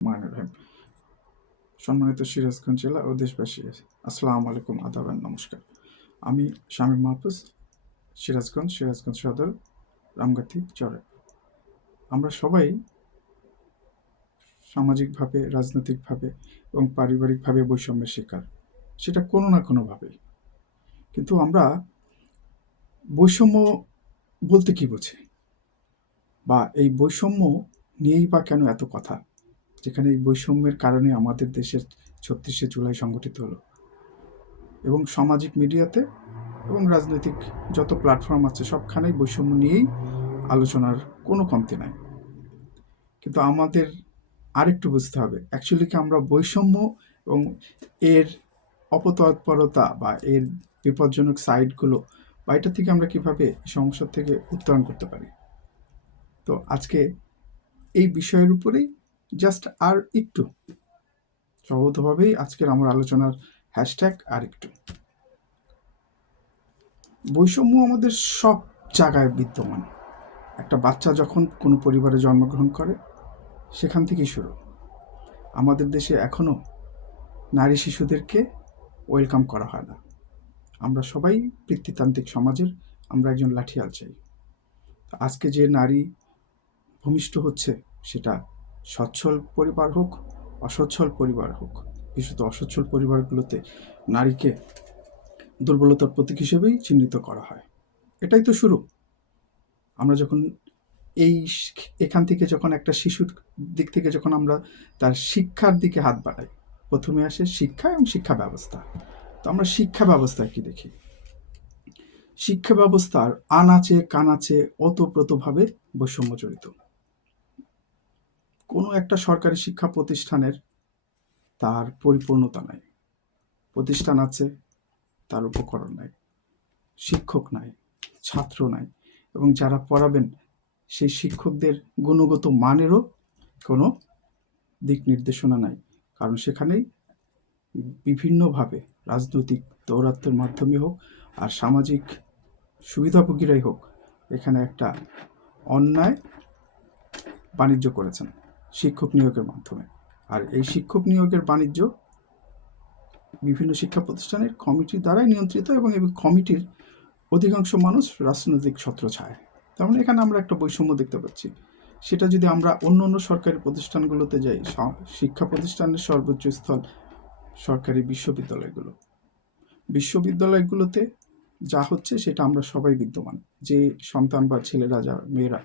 রহিম। সম্মানিত সিরাজগঞ্জ জেলা ও দেশবাসী, আসসালামু আলাইকুম, আদাব, নমস্কার। আমি শামীম মাহফুজ, সিরাজগঞ্জ সদর, রামগাতি চরে। আমরা সবাই সামাজিকভাবে, রাজনৈতিকভাবে এবং পারিবারিকভাবে বৈষম্যের শিকার, সেটা কোনো না কোনোভাবেই। কিন্তু আমরা বৈষম্য বলতে কি বুঝি, বা এই বৈষম্য নিয়েই বা কেন এত কথা, যেখানে এই বৈষম্যের কারণে আমাদের দেশের ৩৬শে জুলাই সংগঠিত হলো, এবং সামাজিক মিডিয়াতে এবং রাজনৈতিক যত প্ল্যাটফর্ম আছে সবখানেই বৈষম্য নিয়েই আলোচনার কোনো কমতি নাই। কিন্তু আমাদের আরেকটু বুঝতে হবে, অ্যাকচুয়ালি কি আমরা বৈষম্য এবং এর অপতৎপরতা বা এর বিপজ্জনক সাইডগুলো বা এটা থেকে আমরা কীভাবে সমস্যার থেকে উত্তরণ করতে পারি। তো আজকে এই বিষয়ের উপরেই জাস্ট আর একটু সহজভাবেই আজকের আমার আলোচনার হ্যাশট্যাগ আর একটু। বৈষম্য আমাদের সব জায়গায় বিদ্যমান। একটা বাচ্চা যখন কোনো পরিবারে জন্মগ্রহণ করে, সেখান থেকেই শুরু। আমাদের দেশে এখনও নারী শিশুদেরকে ওয়েলকাম করা হয় না। আমরা সবাই পিতৃতান্ত্রিক সমাজের, আমরা একজন লাঠিয়াল চাই। আজকে যে নারী ভূমিষ্ঠ হচ্ছে, সেটা সচ্ছল পরিবার হোক, অসচ্ছল পরিবার হোক, বিশেষত অসচ্ছল পরিবারগুলোতে নারীকে দুর্বলতার প্রতীক হিসেবেই চিহ্নিত করা হয়। এটাই তো শুরু। আমরা যখন এখান থেকে যখন একটা শিশুর দিক থেকে যখন আমরা তার শিক্ষার দিকে হাত বাড়াই, প্রথমে আসে শিক্ষা এবং শিক্ষা ব্যবস্থা। তো আমরা শিক্ষা ব্যবস্থায় কি দেখি? শিক্ষা ব্যবস্থার আনাচে কানাচে ওতপ্রোতভাবে বৈষম্য জড়িত। কোনো একটা সরকারি শিক্ষা প্রতিষ্ঠানের তার পরিপূর্ণতা নাই। প্রতিষ্ঠান আছে, তার উপকরণ নাই, শিক্ষক নাই, ছাত্র নাই, এবং যারা পড়াবেন সেই শিক্ষকদের গুণগত মানেরও কোনো দিক নির্দেশনা নাই। কারণ সেখানেই বিভিন্নভাবে রাজনৈতিক দৌরাত্ম্যের মাধ্যমে হোক আর সামাজিক সুবিধাভোগীরাই হোক, এখানে একটা অন্যায় বাণিজ্য করেছেন শিক্ষক নিয়োগের মাধ্যমে। আর এই শিক্ষক নিয়োগের বাণিজ্য বিভিন্ন শিক্ষা প্রতিষ্ঠানের কমিটির দ্বারাই নিয়ন্ত্রিত, এবং এই কমিটির অধিকাংশ মানুষ রাজনৈতিক ছত্রছায়া। তার মানে এখানে আমরা একটা বৈষম্য দেখতে পাচ্ছি। সেটা যদি আমরা অন্য সরকারি প্রতিষ্ঠানগুলোতে যাই, শিক্ষা প্রতিষ্ঠানের সর্বোচ্চ স্থল সরকারি বিশ্ববিদ্যালয়গুলোতে যা হচ্ছে সেটা আমরা সবাই বিদ্যমান। যে সন্তান বা ছেলেরা, মেয়েরা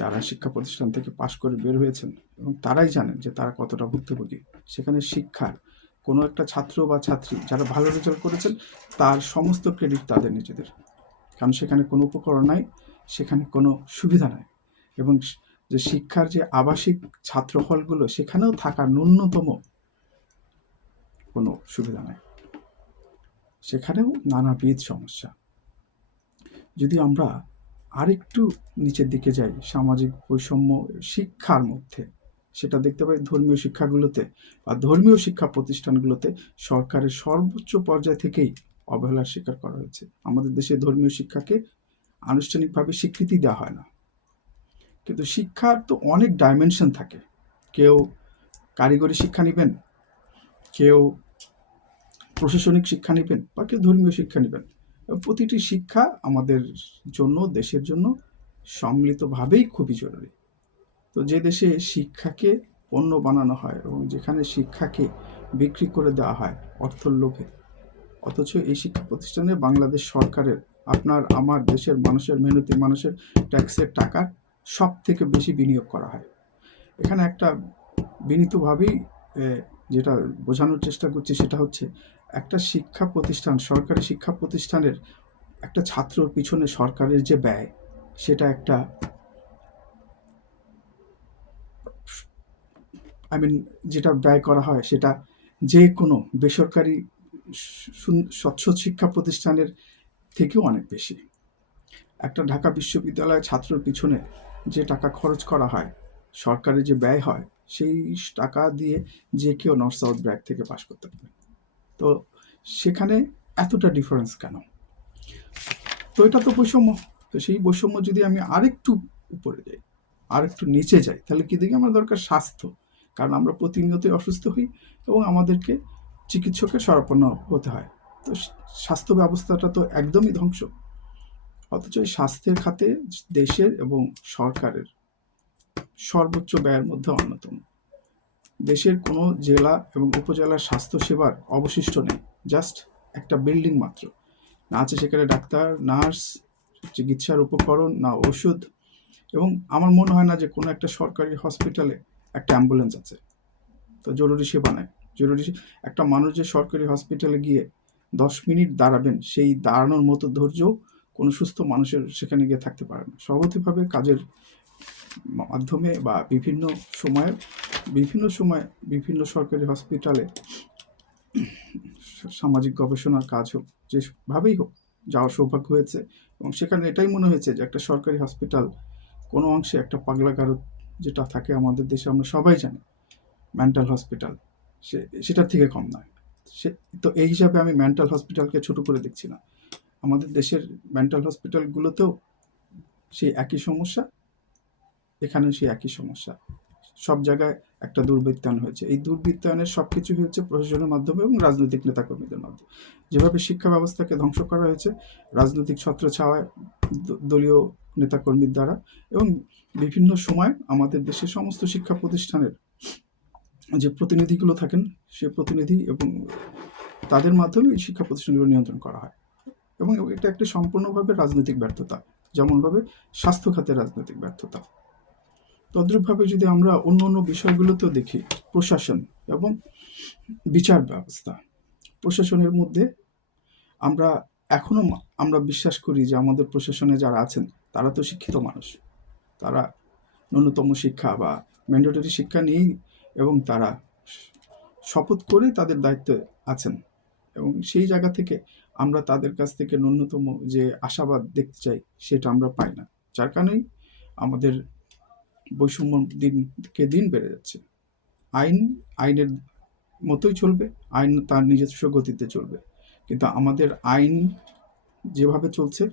যারা শিক্ষা প্রতিষ্ঠান থেকে পাশ করে বের হয়েছেন, এবং তারাই জানেন যে তারা কতটা ভুক্তভোগী। সেখানে শিক্ষার কোনো একটা ছাত্র বা ছাত্রী যারা ভালো রেজাল্ট করেছেন, তার সমস্ত ক্রেডিট তাদের নিজেদের। কারণ সেখানে কোনো উপকরণ নাই, সেখানে কোনো সুবিধা নাই, এবং যে শিক্ষার যে আবাসিক ছাত্র হলগুলো, সেখানেও থাকার ন্যূনতম কোনো সুবিধা নাই। সেখানেও নানাবিধ সমস্যা। যদি আমরা আরেকটু নিচের দিকে যাই, সামাজিক বৈষম্য শিক্ষার মধ্যে, সেটা দেখতে পাই ধর্মীয় শিক্ষাগুলোতে বা ধর্মীয় শিক্ষা প্রতিষ্ঠানগুলোতে সরকারের সর্বোচ্চ পর্যায় থেকেই অবহেলার শিকার করা হয়েছে। আমাদের দেশে ধর্মীয় শিক্ষাকে আনুষ্ঠানিকভাবে স্বীকৃতি দেওয়া হয় না। কিন্তু শিক্ষার তো অনেক ডাইমেনশন থাকে। কেউ কারিগরি শিক্ষা নেবেন, কেউ প্রশাসনিক শিক্ষা নেবেন, বা কেউ ধর্মীয় শিক্ষা নেবেন। প্রতিটি শিক্ষা আমাদের জন্য, দেশের জন্য সম্মিলিতভাবেই খুবই জরুরি। তো যে দেশে শিক্ষাকে পণ্য বানানো হয় এবং যেখানে শিক্ষাকে বিক্রি করে দেওয়া হয় অর্থের লোভে, অথচ এই শিক্ষা প্রতিষ্ঠানে বাংলাদেশ সরকারের, আপনার আমার দেশের মানুষের, মেহনতি মানুষের ট্যাক্সের টাকার সব থেকে বেশি বিনিয়োগ করা হয়। এখানে একটা বিনীতভাবেই যেটা বোঝানোর চেষ্টা করছি, সেটা হচ্ছে একটা শিক্ষা প্রতিষ্ঠান, সরকারি শিক্ষা প্রতিষ্ঠানের একটা ছাত্রর পিছনে সরকারের যে ব্যয়, সেটা একটা যেটা ব্যয় করা হয়, সেটা যে কোনো বেসরকারি স্বচ্ছ শিক্ষা প্রতিষ্ঠানের থেকেও অনেক বেশি। একটা ঢাকা বিশ্ববিদ্যালয়ের ছাত্রের পিছনে যে টাকা খরচ করা হয়, সরকারের যে ব্যয় হয়, সেই টাকা দিয়ে যে কেউ নর্থ সাউথ ব্র্যাক থেকে পাশ করতে পারে। তো সেখানে এতটা ডিফারেন্স কেন? তো এটা তো বৈষম্য। তো সেই বৈষম্য যদি আমি আরেকটু উপরে যাই, আরেকটু নিচে যাই, তাহলে কি দেখি? আমার দরকার স্বাস্থ্য। কারণ আমরা প্রতিনিয়তই অসুস্থ হই এবং আমাদেরকে চিকিৎসকের শরণাপন্ন হতে হয়। তো স্বাস্থ্য ব্যবস্থাটা তো একদমই ধ্বংস। অথচ এই স্বাস্থ্যের খাতে দেশের এবং সরকারের সর্বোচ্চ ব্যয়ের মধ্যে অন্যতম। দেশের কোনো জেলা এবং উপজেলার স্বাস্থ্যসেবার অবশিষ্ট নেই, জাস্ট একটা বিল্ডিং মাত্র। না আছে সেখানে ডাক্তার, নার্স, চিকিৎসার উপকরণ, না ওষুধ, এবং আমার মনে হয় না যে কোনো একটা সরকারি হসপিটালে একটা অ্যাম্বুলেন্স আছে। তো জরুরি সেবা নেয়। একটা মানুষ যে সরকারি হসপিটালে গিয়ে 10 মিনিট দাঁড়াবেন, সেই দাঁড়ানোর মতো ধৈর্য কোনো সুস্থ মানুষের সেখানে গিয়ে থাকতে পারে না। স্বভাবতভাবে কাজের মাধ্যমে বা বিভিন্ন সময় বিভিন্ন সরকারি হসপিটালে সামাজিক গবেষণার কাজ হোক, যেভাবেই হোক, যাওয়ার সৌভাগ্য হয়েছে এবং সেখানে এটাই মনে হয়েছে যে একটা সরকারি হসপিটাল কোনো অংশে একটা পাগলাগারদ যেটা থাকে আমাদের দেশে, আমরা সবাই জানি, মেন্টাল হসপিটাল, সেটার থেকে কম নয়। তো এই হিসাবে আমি মেন্টাল হসপিটালকে ছোট করে দেখছি না। আমাদের দেশের মেন্টাল হসপিটালগুলোতেও সেই একই সমস্যা, এখানেও সেই একই সমস্যা। সব জায়গায় একটা দুর্বৃত্তায়ন হয়েছে। এই দুর্বৃত্তায়নের সব কিছুই হচ্ছে প্রশাসনের মাধ্যমে এবং রাজনৈতিক নেতাকর্মীদের মাধ্যমে। যেভাবে শিক্ষা ব্যবস্থাকে ধ্বংস করা হয়েছে রাজনৈতিক ছত্রছায়ায়, দলীয় নেতাকর্মীর দ্বারা, এবং বিভিন্ন সময় আমাদের দেশের সমস্ত শিক্ষা প্রতিষ্ঠানের যে প্রতিনিধিগুলো থাকেন, সে প্রতিনিধি এবং তাদের মাধ্যমে এই শিক্ষা প্রতিষ্ঠানগুলো নিয়ন্ত্রণ করা হয়। এবং এটা একটি সম্পূর্ণভাবে রাজনৈতিক ব্যর্থতা, যেমনভাবে স্বাস্থ্য খাতের রাজনৈতিক ব্যর্থতা। তদ্রূপভাবে যদি আমরা অন্য অন্য বিষয়গুলোতেও দেখি, প্রশাসন এবং বিচার ব্যবস্থা, প্রশাসনের মধ্যে আমরা বিশ্বাস করি যে আমাদের প্রশাসনে যারা আছেন তারা তো শিক্ষিত মানুষ, তারা ন্যূনতম শিক্ষা বা ম্যান্ডেটরি শিক্ষা নিয়েই এবং তারা শপথ করে তাদের দায়িত্বে আছেন, এবং সেই জায়গা থেকে আমরা তাদের কাছ থেকে ন্যূনতম যে আশাবাদ দেখতে চাই সেটা আমরা পাই না। যার কারণেই আমাদের বৈষম্য দিনকে দিন বেড়ে যাচ্ছে। আইনের মতোই চলবে, আইন তার নিজস্ব গতিতে চলবে, কিন্তু আমাদের আইন যেভাবে চলছে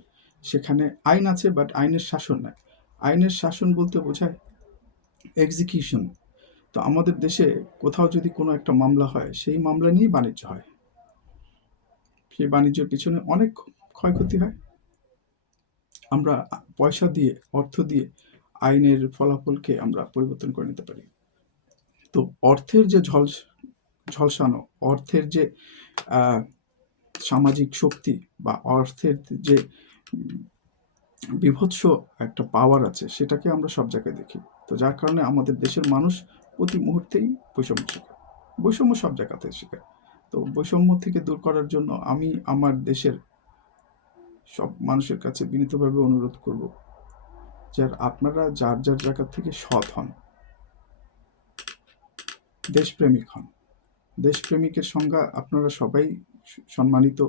সেখানে আইন আছে, বাট আইনের শাসন নাই। আইনের শাসন বলতে বোঝায় এক্সিকিউশন। তো আমাদের দেশে কোথাও যদি কোনো একটা মামলা হয়, সেই মামলা নিয়ে বাণিজ্য হয়, সেই বাণিজ্যের পিছনে অনেক ক্ষয়ক্ষতি হয়। আমরা পয়সা দিয়ে, অর্থ দিয়ে আইনের ফলাফলকে আমরা পরিবর্তন করে নিতে পারি। তো অর্থের যে ঝলসানো, অর্থের যে সামাজিক শক্তি বা অর্থের যে বিভৎস একটা পাওয়ার আছে, সেটাকে আমরা সব জায়গায় দেখি। তো যার কারণে আমাদের দেশের মানুষ প্রতি মুহূর্তেই বৈষম্য শেখায়। বৈষম্য সব জায়গাতে শেখায়। তো বৈষম্য থেকে দূর করার জন্য আমি আমার দেশের সব মানুষের কাছে বিনীতভাবে অনুরোধ করব যে আপনারা যার যার জায়গা থেকে সৎ হন, দেশপ্রেমিক হন। দেশপ্রেমিকের সংজ্ঞা আপনারা সবাই সম্মানিত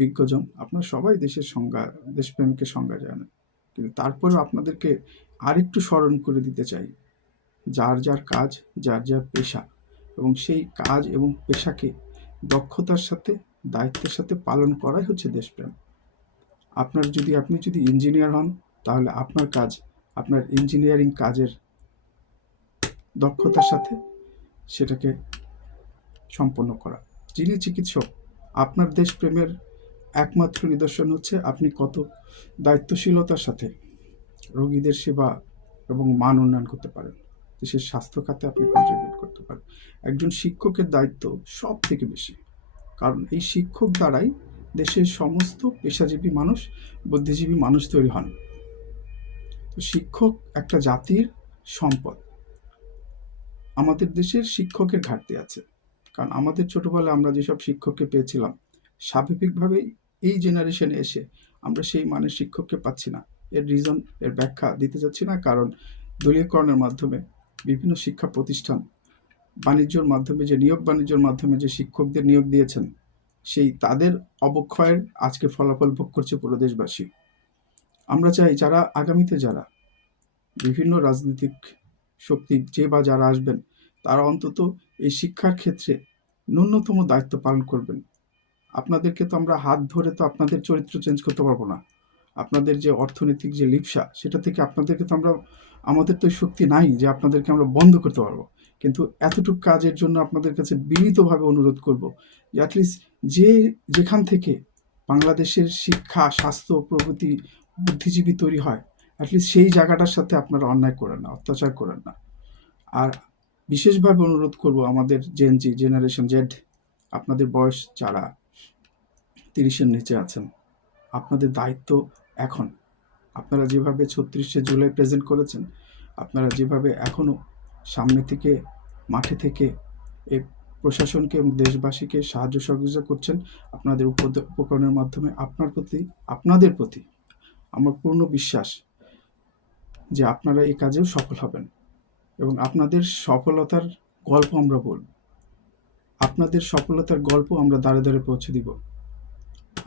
বিজ্ঞজন, আপনারা সবাই দেশপ্রেমিকের সংজ্ঞা জানেন, কিন্তু তারপরেও আপনাদেরকে আরেকটু স্মরণ করে দিতে চাই, যার যার কাজ, যার যার পেশা, এবং সেই কাজ এবং পেশাকে দক্ষতার সাথে, দায়িত্বের সাথে পালন করাই হচ্ছে দেশপ্রেম। আপনি যদি ইঞ্জিনিয়ার হন, তাহলে আপনার কাজ, আপনার ইঞ্জিনিয়ারিং কাজের দক্ষতার সাথে সেটাকে সম্পন্ন করা। যিনি চিকিৎসক, আপনার দেশপ্রেমের একমাত্র নিদর্শন হচ্ছে আপনি কত দায়িত্বশীলতার সাথে রোগীদের সেবা এবং মান উন্নয়ন করতে পারেন, দেশের স্বাস্থ্য খাতে আপনি কন্ট্রিবিউট করতে পারেন। একজন শিক্ষকের দায়িত্ব সব থেকে বেশি, কারণ এই শিক্ষক দ্বারাই দেশের সমস্ত পেশাজীবী মানুষ, বুদ্ধিজীবী মানুষ তৈরি হন। তো শিক্ষক একটা জাতির সম্পদ। আমাদের দেশের শিক্ষকের ঘাটতি আছে, কারণ আমাদের ছোটবেলায় আমরা যেসব শিক্ষককে পেয়েছিলাম, স্বাভাবিকভাবেই এই জেনারেশনে এসে আমরা সেই মানের শিক্ষককে পাচ্ছি না। এর ব্যাখ্যা দিতে যাচ্ছি না, কারণ দলীয়করণের মাধ্যমে বিভিন্ন শিক্ষা প্রতিষ্ঠান বাণিজ্যর মাধ্যমে বাণিজ্যের মাধ্যমে যে শিক্ষকদের নিয়োগ দিয়েছেন, সেই তাদের অবক্ষয়ের আজকে ফলাফল ভোগ করছে পুরো দেশবাসী। আমরা চাই আগামীতে যারা বিভিন্ন রাজনৈতিক শক্তি যারা আসবেন, তারা অন্তত এই শিক্ষার ক্ষেত্রে ন্যূনতম দায়িত্ব পালন করবেন। আপনাদেরকে তো আমরা হাত ধরে তো আপনাদের চরিত্র চেঞ্জ করতে পারবো না। আপনাদের যে অর্থনৈতিক যে লিপ্সা, সেটা থেকে আপনাদেরকে তো আমরা আমাদের তো শক্তি নাই যে আপনাদেরকে আমরা বন্ধ করতে পারবো, কিন্তু এতটুকু কাজের জন্য আপনাদের কাছে বিনীতভাবে অনুরোধ করব যে অ্যাটলিস্ট যে যেখান থেকে বাংলাদেশের শিক্ষা, স্বাস্থ্য, প্রগতি, বুদ্ধিজীবী তৈরি হয়, অ্যাটলিস্ট সেই জায়গাটার সাথে আপনারা অন্যায় করেন না, অত্যাচার করেন না। আর বিশেষভাবে অনুরোধ করব আমাদের জেনারেশন জেড, আপনাদের বয়স যারা 30-এর নিচে আছেন, আপনাদের দায়িত্ব এখন, আপনারা যেভাবে 36শে জুলাই প্রেজেন্ট করেছেন, আপনারা যেভাবে এখনও সামনে থেকে মাঠে থেকে এই প্রশাসনকে এবং দেশবাসীকে সাহায্য সহযোগিতা করছেন আপনাদের উপকরণের মাধ্যমে, আপনাদের প্রতি আমার পূর্ণ বিশ্বাস যে আপনারা এই কাজেও সফল হবেন এবং আপনাদের সফলতার গল্প আমরা বলব, আপনাদের সফলতার গল্প আমরা দ্বারে দ্বারে পৌঁছে দিব।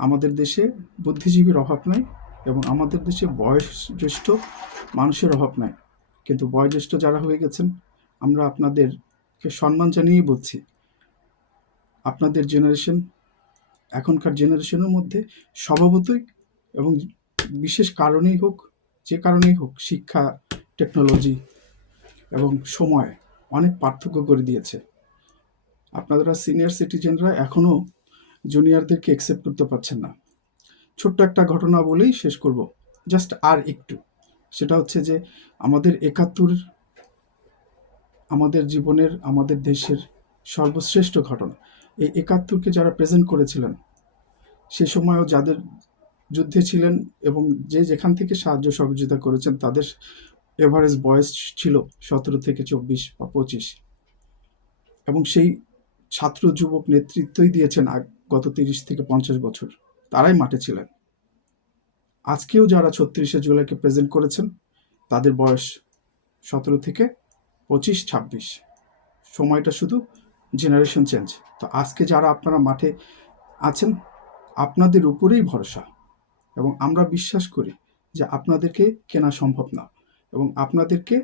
আমাদের দেশে বুদ্ধিজীবীর অভাব নাই এবং আমাদের দেশে বয়োজ্যেষ্ঠ মানুষের অভাব নাই, কিন্তু বয়োজ্যেষ্ঠ যারা হয়ে গেছেন, আমরা আপনাদেরকে সম্মান জানিয়েই বলছি, আপনাদের জেনারেশন এখনকার জেনারেশনের মধ্যে স্বভাবতই এবং বিশেষ কারণেই হোক, যে কারণেই হোক, শিক্ষা, টেকনোলজি এবং সময় অনেক পার্থক্য করে দিয়েছে। আপনারা সিনিয়র সিটিজেনরা এখনও জুনিয়রদেরকে অ্যাকসেপ্ট করতে পারছেন না। ছোট্ট একটা ঘটনা বলেই শেষ করব, জাস্ট আর একটু। সেটা হচ্ছে যে আমাদের 71 আমাদের জীবনের, আমাদের দেশের সর্বশ্রেষ্ঠ ঘটনা। এই 71কে যারা প্রেজেন্ট করেছিলেন, সে সময়ও যাদের যুদ্ধে ছিলেন এবং যে যেখান থেকে সাহায্য সহযোগিতা করেছেন, তাদের এভারেজ বয়স ছিল 17 থেকে 24 বা 25, এবং সেই ছাত্র যুবক নেতৃত্বই দিয়েছেন গত 30 থেকে 50 বছর, তারাই মাঠে ছিলেন। আজকেও যারা 36শে জুলাইকে প্রেজেন্ট করেছেন, তাদের বয়স 17 থেকে 25, 26। সময়টা শুধু জেনারেশন চেঞ্জ। তো আজকে যারা আপনারা মাঠে আছেন, আপনাদের উপরেই ভরসা, এবং আমরা বিশ্বাস করি যে আপনাদেরকে কেনা সম্ভব না এবং আপনাদেরকে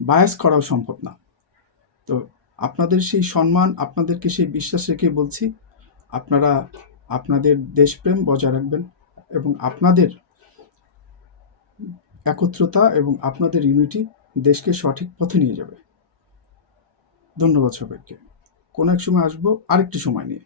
বায়াস করাও সম্ভব না। তো আপনাদের সেই সম্মান, আপনাদেরকে সেই বিশ্বাস রেখে বলছি, আপনারা আপনাদের দেশপ্রেম বজায় রাখবেন এবং আপনাদের একত্রতা এবং আপনাদের ইউনিটি দেশকে সঠিক পথে নিয়ে যাবে। ধন্যবাদ সবাইকে। কোনো এক সময় আসবো আরেকটু সময় নিয়ে।